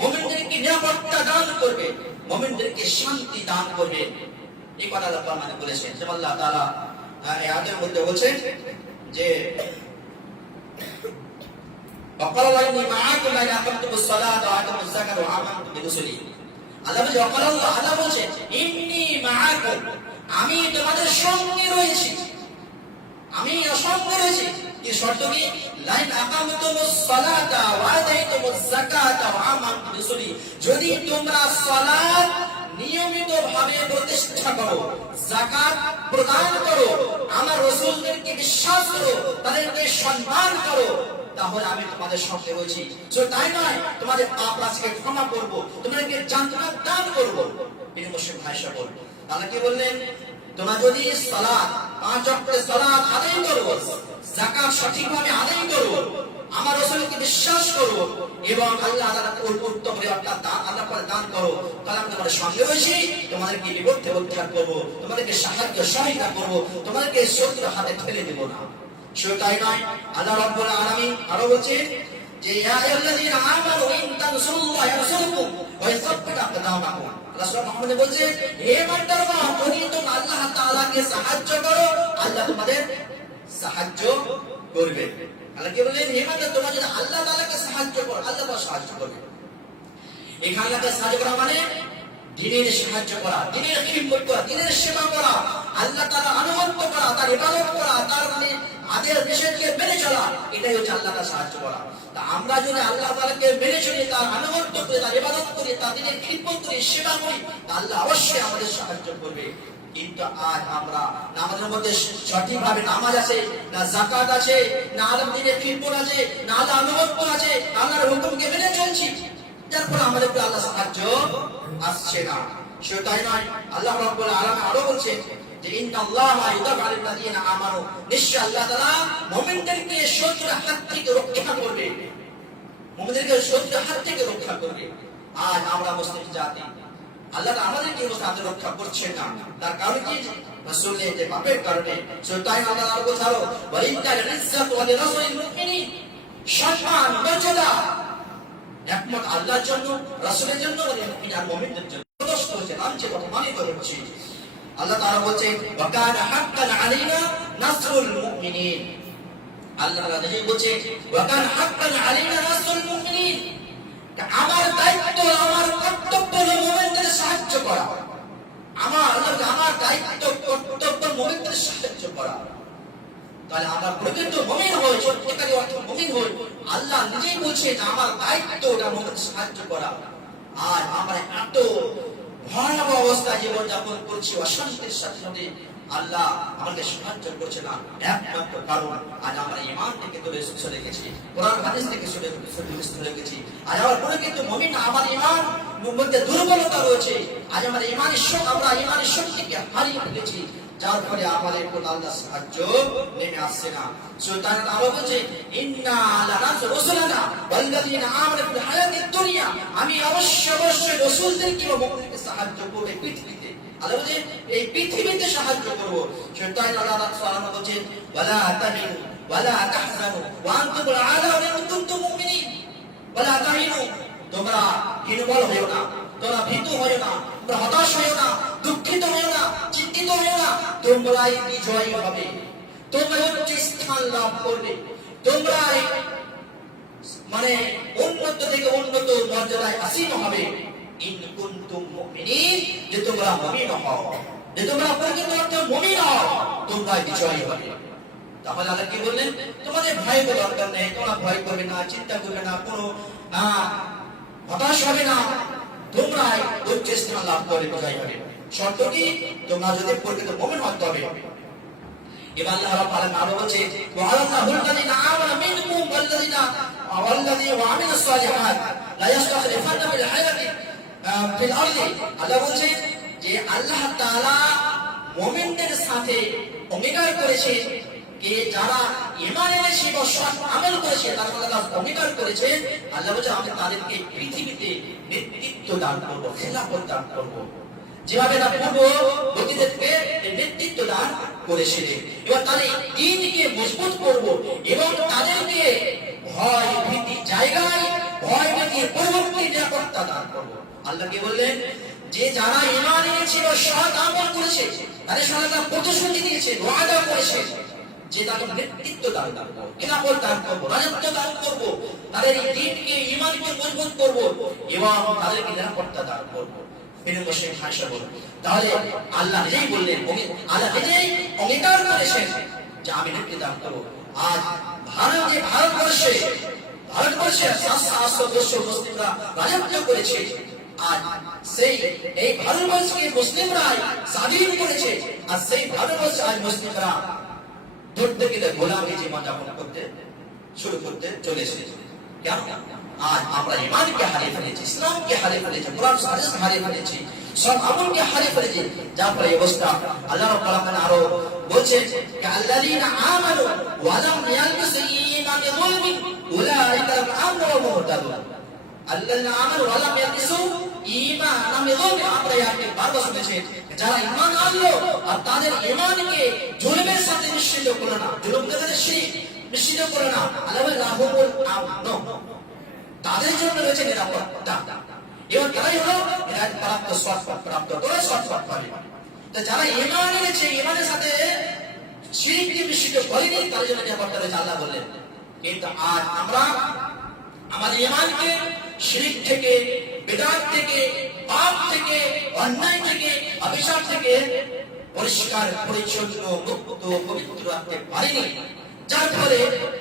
মুমিনদেরকে নিরাপত্তা দান করবেন, মুমিনদেরকে শান্তি দান করবেন। এই কথা আল্লাহ মানে বলেছেন। যে আল্লাহ তাআলা এই আয়াতের মধ্যে বলেছেন যে وقال الله إني معكم لئن أقمتم الصلاة وآتيتم الزكاة وآمنتم برسلي। আল্লাহ বলে وقال الله, আল্লাহ বলছে ইন্নী মাআকুম, আমি তোমাদের সঙ্গে রয়েছি, আমি সঙ্গে রয়েছি। কি শর্ত কি? লাইন আকামতুমুস সালাতা ওয়া আতাইতুমুজ যাকাতা ওয়া আমানতুম বিরসুলি, যদি তোমরা সালাত নিয়মিতভাবে প্রতিষ্ঠা করো, যাকাত প্রদান করো, আমার রাসূলদেরকে বিশ্বাস করো, তাদেরকে সম্মান করো, তাহলে আমি তোমাদের সঙ্গে রয়েছি। শুধু তাই নয়, তোমাদের পাপ রাশিকে ক্ষমা করব, তোমাদেরকে জান্নাত দান করব। এই মুসলিম ভাই সকল তাহলে কি বললেন? তোমরা যদি সালাত 5 ওয়াক্তের সালাত আদায় করো, যাকাত সঠিকভাবে আদায় করো, আমার রাসূলকে বিশ্বাস করো এবং আল্লাহ তাআলার উত্তম নিরাপত্তা দান আল্লাহ করে দান করো, তাহলে আমি তোমাদের সঙ্গে রয়েছি, তোমাদেরকে বিপদে উদ্ধার করব, তোমাদেরকে সাহায্য সহায়তা করব, তোমাদেরকে শত্রুর হাতে ঠেলে দেব না। শুধু তাই নয়, আল্লাহ রাব্বুল আলামিন আরো বলছেন যে ইয়া আইয়ুহাল্লাযীনা আমানু ইন তানসুরুল্লাহ ইয়ানসুরকুম ওয়া ইউসাব্বিত আকদামাকুম। রাসূল মুহাম্মদ বলছেন, হে বান্দারা, যদি তোমরা আল্লাহ তাআলাকে সাহায্য করো, আল্লাহ তোমাদের সাহায্য করবে। আল্লাহ কি বলেন? হে বান্দা, তোমরা যদি আল্লাহ তাআলাকে সাহায্য করো, আল্লাহ তোমাদের সাহায্য করবে। এখানে সাহায্য করা মানে দ্বীনের সাহায্য করা, দ্বীনের খিদমত করা, দ্বীনের সেবা করা, আল্লাহ তাআলার আনুগত্য করা, তার ইবাদত করা, তার মানে আদেশ নিষেধকে মেনে চলা, এটাই হচ্ছে আল্লাহ তাআলার সাহায্য করা। তা আমরা যদি আল্লাহ তাআলাকে মেনে চলি, তার আনুগত্য করি, তার ইবাদত করি, তার দ্বীনের খিদমত করি, সেবা করি, আল্লাহ অবশ্যই আমাদের সাহায্য করবে। কিন্তু আজ আমরা না আমাদের মধ্যে সঠিকভাবে নামাজ আছে, না যাকাত আছে, না আল্লাহর দ্বীনের খিদমত আছে, না আল্লাহর আনুগত্য আছে, আল্লাহর হুকুমকে মেনে চলছি, যার ফলে আমাদের উপর আল্লাহ সাহায্য আসছে না। শুধু তাই নয়, আল্লাহ রাব্বুল আলামিন আরো বলছেন যে ইন্নাল্লাহা ইউদাফি'ুল লাযীনা আমানু, নিশ্চয় আল্লাহ তাআলা মুমিনদেরকে শত্রুর হাত থেকে রক্ষা করবে, মুমিনদেরকে শত্রুর হাত থেকে রক্ষা করবে। আজ আমরা মুসলিম জাতি আল্লাহ তাআলা আমাদেরকে হাতে রক্ষা করছে না, তার কারণ কি? রাসূলের যে পাপের কারণে। শুধু তাই নয়, আল্লাহ আরো বলছেন ওয়া ইন্নাল ইজ্জাতু ওয়া লিরাসূলিল মুমিনিন, সম্মান মর্যাদা একমাত্র আল্লাহর জন্য, রাসূলের জন্য, আর মুমিনদের জন্য প্রদর্শিত হচ্ছে, লাঞ্ছিত অপমানিত হচ্ছে। আল্লাহ তাআলা বলছেন ওয়া কানা হাক্কান আলাইনা নাসরুল মুমিনিন। আল্লাহ নিজেই বলছেন ওয়া কানা হাক্কান আলাইনা নাসরুল মুমিনিন, আমার দায়িত্ব, আমার কর্তব্য হলো মুমিনদের সাহায্য করা। আমার দায়িত্ব, কর্তব্য মুমিনদের সাহায্য করা। তাহলে আমরা প্রকৃত মুমিন হই, সত্যিকারী অর্থে মুমিন হই, আল্লাহ নিজেই বলছে যে আমার দায়িত্ব ওটা মুমিনদের সাহায্য করা। আর আমরা এত ভয়াবহ অবস্থা জীবন যাপন করছি, অশান্তির সাথে সাথে আল্লাহ আমাদের সাহায্য করছে না। একমাত্র কারণ আজ আমরা ঈমান থেকে দূরে সরে গেছি, কোরআন হাদিস থেকে সরে গেছি। আজ আমরা প্রকৃত মুমিন, আমার ঈমান মধ্যে দুর্বলতা রয়েছে। আজ আমরা ঈমানের শক্তি, আমরা ঈমানের শক্তিকে হারিয়ে ফেলেছি, যার ফলে আমাদের কোন আল্লাহ সাহায্য নেমে আসছে না। সুতরাং আল্লাহ বলছে ইন্না লানাসু রাসূলানা ওয়াল্লাযিনা আমানু ফিল হায়াতিদ দুনিয়া, আমি অবশ্যই রাসূলদেরকে ও মুমিনদেরকে সাহায্য করব এই পৃথিবীতে। আল্লাহ বলছে এই পৃথিবীতে সাহায্য করব। সুতরাং আল্লাহ তাআলা বলছেন ওয়ালা তাহিনু ওয়ালা তাহজানু ওয়া আনতুমুল আ'লাউনা ইন কুনতুম মুমিনিন। ওয়ালা তাহিনু, তোমরা হীনবল হয়ো না, তোমরা ভীতু হয়ো না, তোমরা হতাশ হয়ো না, দুঃখিত হয়ো না, চিন্তিত হয়ো না, তোমরাই বিজয়ী হবে, তোমরা উচ্চ স্থান লাভ করবে, তোমরাই মানে উন্নত থেকে উন্নত মর্যাদায় আসীন হবে। ইন কুনতুম মুমিনিন, যে তোমরা মুমিন হও, যে তোমরা প্রকৃত অর্থে মুমিন হও, তোমরাই বিজয়ী হবে। তাহলে আল্লাহ কি বললেন, তোমাদের ভয় করার দরকার নেই, তোমরা ভয় করবে না, চিন্তা করবে না, কোনো হতাশ হবে না, তোমরাই উচ্চ স্থান লাভ করে বিজয়ী হবে। শর্ত কি, তোমরা যদি প্রকৃত মুমিন হতে হবে। এবার আল্লাহ রাব্বুল আলামিন আরো বলছে ওয়া আল্লাহুল লাযিনা আমানু মিনকুম ওয়াল্লাযিনা ওয়া আমিলুস সালিহাত লা ইস্তাখলিফান্না ফিল হায়াতি ফিল আরদি। আল্লাহ বলছে যে আল্লাহ তাআলা মুমিনদের সাথে অঙ্গীকার করেছে যে যারা ঈমান এনেছে ও সৎ আমল করেছে, তারা অঙ্গীকার করেছে, আল্লাহ বলছে আমি তাদেরকে পৃথিবীতে নেতৃত্ব দান করব, খেলাফত দান করব, যেভাবে না পূর্ব ব্যক্তিদেরকে নেতৃত্ব দান করেছিলেন। এবার তাদের দ্বীনকে মজবুত করব এবং তাদেরকে ভয় ভীতি জায়গায় ভয় ভীতি পরবর্তী নিরাপত্তা দান করব। আল্লাহ কি বললেন, যে যারা ঈমান এনেছিল সৎ আমল করেছে, তাদের সঙ্গে তারা প্রতিশ্রুতি দিয়েছে, ওয়াদা করেছে যে তাদের নেতৃত্ব দান করব, খেলাফত দান করব, রাজত্ব দান করব, তাদের দ্বীনকে ঈমানকে মজবুত করব এবং তাদেরকে নিরাপত্তা দান করব। তাহলে আল্লাহ নিজেই বললেন, আল্লাহ নিজেই অঙ্গীকার করেছেন যে আমি নেতৃত্ব দান করব। আজ ভারতবর্ষে 700 মুসলিমরা রাজত্ব করেছে। আজ সেই এই ভারতবর্ষকে মুসলিমরাই স্বাধীন করেছে। আর সেই ভারতবর্ষে আজ মুসলিমরা ধরতে গেলে গোলামি জীবন যাপন করতে শুরু করতে চলেছে। কেন? আজ আমরা ঈমানকে হারিয়ে ফেলেছি, ইসলামকে হারিয়ে ফেলেছি, কোরআন হাদিস হারিয়ে ফেলেছি, সব আমলকে হারিয়ে ফেলেছি। যার ফলে অবস্থা আল্লাহ রাব্বুল আলামিন আরো বলছেন আল্লাযীনা আমানু ওয়া লাম ইয়ালবিসু ঈমানাহুম বিযুলমিন উলাইকা লাহুমুল আমনু ওয়া হুম মুহতাদুন। আল্লাযীনা আমানু ওয়া লাম ইয়ালবিসু ঈমানাহুম বিযুলমিন, আমরা ইয়াকে বারবার শুনেছি, যারা ঈমান আনলো আর তাদের ঈমানকে জুলমের সাথে মিশ্রিত করলো না, জুলমকে তাদের শিরক মিশ্রিত করলো না, আল্লাহ বলেন লাহুমুল আমনু, তাদের জন্য রয়েছে নিরাপত্তা। এবং তারাই হলো নিরাপত্তা প্রাপ্ত, তোরা সৎপথ পাবে। যারা ঈমান এনেছে, ঈমানের সাথে শিরককে মিশ্রিত করেনি, তাদের জন্য নিরাপত্তা রয়েছে আল্লাহ বললেন। কিন্তু আজ আমরা আমাদের ঈমানকে শিরক থেকে, বিদআত থেকে, পাপ থেকে, অন্যায় থেকে, অবিচার থেকে পরিষ্কার পরিচ্ছন্ন মুক্ত পবিত্র রাখতে পারিনি। যার ফলে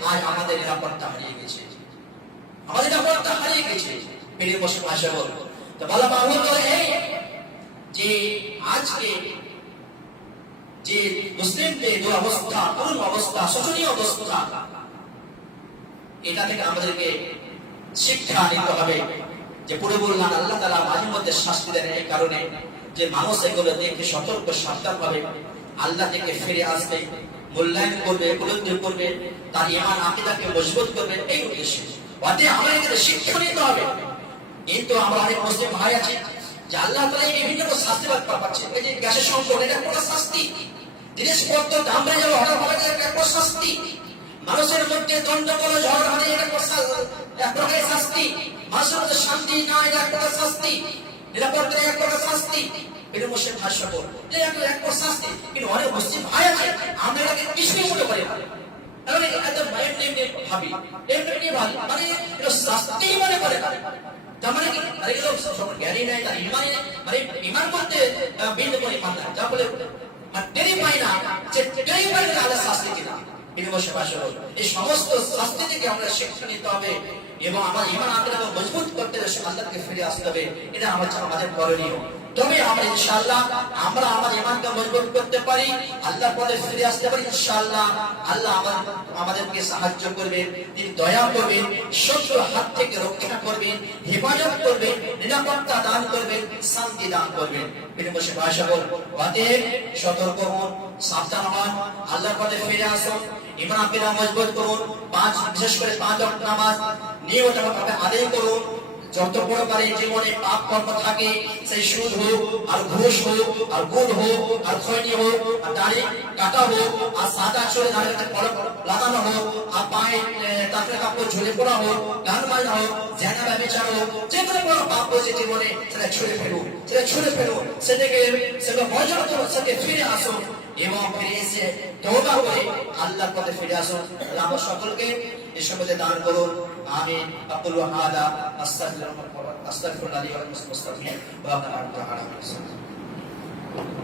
আজ আমাদের নিরাপত্তা হারিয়ে গেছে, আমাদের নিরাপত্তা হারিয়ে গেছে। প্রিয় মুসলিম ভাই বোন, তো বলা বাহুল্য এই যে আজকে যে মুসলিমদের দুরবস্থা, করুণ অবস্থা, শোচনীয় অবস্থা, এটা থেকে আমাদেরকে শিক্ষা নিতে হবে। যে পূর্বে বললাম আল্লাহ তাআলা মাঝে মধ্যে শাস্তি দেন এই কারণে যে মানুষ এগুলো দেখে সতর্ক সাবধান হবে, আল্লাহ থেকে ফিরে আসবে, মূল্যায়ন করবে, উপলব্ধি করবে, তার ঈমান আকীদাকে মজবুত করবে, এই উদ্দেশ্যে। অতএব আমাদের শিক্ষা নিতে হবে। কিন্তু আমরা অনেক মুসলিম ভাই আছি যে আল্লাহ তাআলা বিভিন্ন শাস্তি পাচ্ছে। এই যে গ্যাসের সংকট, এটা একটা শাস্তি। জিনিসপত্র দাম বেড়ে যাবে হঠাৎ ভাবে, এটা একটা শাস্তি। মানুষের মধ্যে দ্বন্দ্ব, ঝড় হারে, এটা এক প্রকারের শাস্তি। মানুষের মধ্যে শান্তি না, এটা একটা শাস্তি। নিরাপত্তা একটা শাস্তি। এটা মুসলিম ভাই সকল, এটা একটা শাস্তি। কিন্তু অনেক মুসলিম ভাই আছে, আমরা এটাকে কিছুই মনে করি না, ভাবি মানে এটা শাস্তি মনে করে না। তার মানে কি, জ্ঞানী নাই, তার ঈমান মানে ঈমান করতে বিন্দু করে ঈমান নাই, যার ফলে টেরি পাই না যে টেরি পাই না আল্লাহ শাস্তি কিনা। এই সমস্ত শাস্তি থেকে আমরা শিক্ষা নিতে হবে এবং আমার ঈমান আকীদাকে মজবুত করতে আল্লাহকে ফিরে আসতে হবে। এটা আমাদের করণীয়। তবে আমরা ইনশাআল্লাহ আমরা আমাদের ঈমানকে মজবুত করতে পারি, আল্লাহর পথে ফিরে আসতে পারি। ইনশাআল্লাহ আল্লাহ আমাদেরকে সাহায্য করবেন, তিনি দয়া করবেন, শত্রুর হাত থেকে রক্ষা করবেন, হেফাজত করবেন, নিরাপত্তা দান করবেন, শান্তি দান করবেন। প্রিয় ভাষা বল অতএব সতর্ক হন, সাবধান হন, আল্লাহর পথে ফিরে আসুন, ঈমান আকিদা মজবুত করুন, বিশেষ করে 5 ওয়াক্ত নামাজ নিয়মিতভাবে আদায় করুন। যত বড় পারে জীবনে পাপ কর্ম থাকে, সেই সুদ হোক আর ঘুষ হোক আর গুণ হোক আর খয়নি হোক আর দাড়ি কাটা হোক আর সাদা চুলে দাঁড়িয়ে কলম লাগানো হোক আর পায়ে তাকে কাপড় ঝুলে পড়া হোক, গান বাজনা হোক, জেনা ব্যভিচার হোক, যে কোনো বড় পাপ হয়েছে জীবনে সেটা ছুঁড়ে ফেলুন, সেটা বর্জন করুন, সেটা ফিরে আসুন এবং ফিরে এসে তওবা করে আল্লাহর পথে ফিরে আসুন। আল্লাহ আমাদের সকলকে এই সম্পদে দান করুন। আমিন। আকুলু হাদা আস্তাগফিরুল্লাহ ওয়া আস্তাগফিরুল্লাহ লি ওয়া লাকুম ওয়া আস্তাগফিরুল্লাহ ওয়া আনা আ'লামু বিস-সাওয়াব।